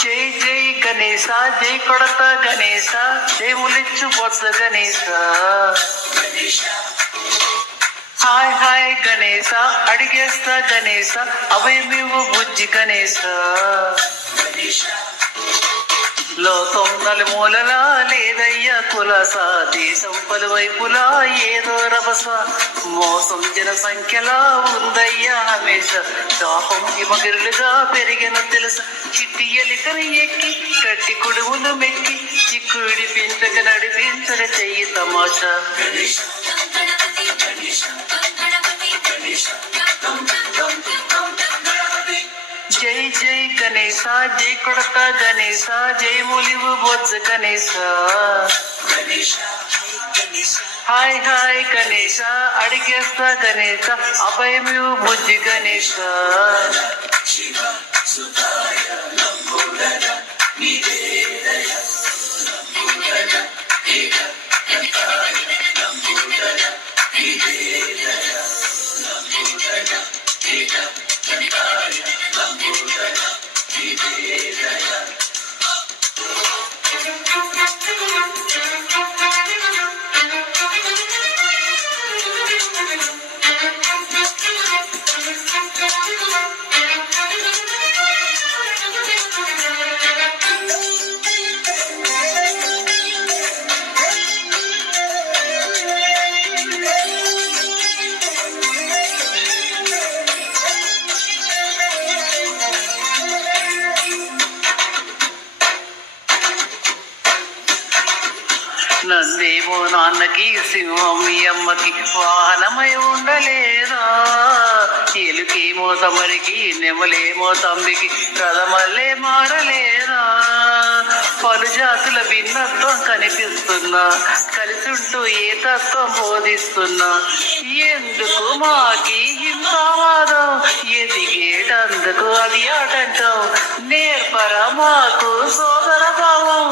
జై జై గణేశ జై కొడత గణేశ జై ములిచ్చు బొత్స గణేశ హాయ్ హాయ్ గణేశ అడిగేస్తా గణేశ అభయమివ్వు బుజ్జి గణేశ. లోకం నలుమూలలా లేదయ్యా కులస దేశం పలువైపులా ఏదో రభస. మోసం జన సంఖ్యలా ఉందయ్యా హమేష దాపం హిమగిరులుగా పెరిగిన తెలుస. చిట్టి ఎలికని ఎక్కి కట్టి కుడుములు మెక్కి చిక్కుడి పించక నడిపించక చెయ్యి తమాషా. జై జై గణేశ జై కొడక గణేశ జై ములివు బొజ్జ గణేశ. హాయ్ హాయ్ గణేశ అడిగేస్తా గణేశ అభయమివు బుజ్జి గణేశ. నందేమో నాన్నకి సింహం మీ అమ్మకి వాహనమై ఉండలేదా? ఎలుకేమో తమరికి నెమలేమో తమ్మికి రథమల్లే మారలేదా? పలు జాతుల భిన్నత్వం కనిపిస్తున్నా కలిసుంటూ ఏ తత్వం బోధిస్తున్నా ఎందుకు మాకి హింసావాదం? ఎదిగేటందుకు అది ఆటంకం నేర్పర మాకు సోదర భావం.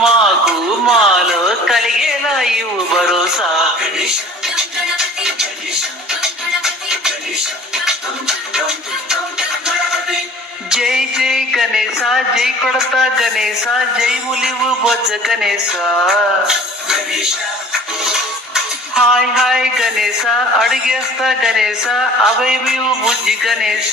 మాకు మాలో కలిగేలా ఇవ్వు భరోసా కొడతా గణేశ జై ములివు బొజ్జ గణేశ. హాయ్ హాయ్ గణేశ అడిగేస్తా గణేశ అభయమివు బుజ్జి గణేశ.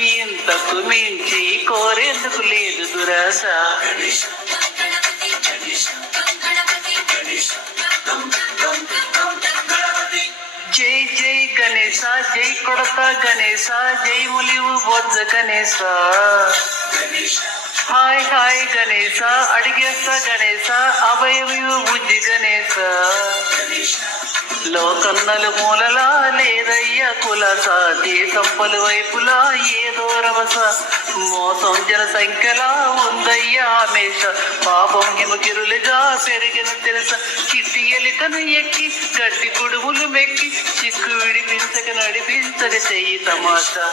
ఇంతకు మించి కోరేందుకు లేదు దురాశ. జై జై గణేశ జై కొడత గణేశ జై ములివు బొజ్జ గణేశ. హాయ్ హాయ్ గణేశ అడిగేస్తా గణేశ అభయమివు బుద్ధి గణేశ లోకన్నలు మూలలా లేదయ్య కులస దేశం పలువైపులా ఏదో రవస. మోసం జన సంఖ్యలా ఉందయ్య ఆమేష. పాపం హిమగిరులుగా పెరిగిన తెలుస. కిట్టి ఎలికను ఎక్కి గట్టి కుడుములు మెక్కి చిక్కు విడిపించక నడిపించక చెయ్యి తమాషా.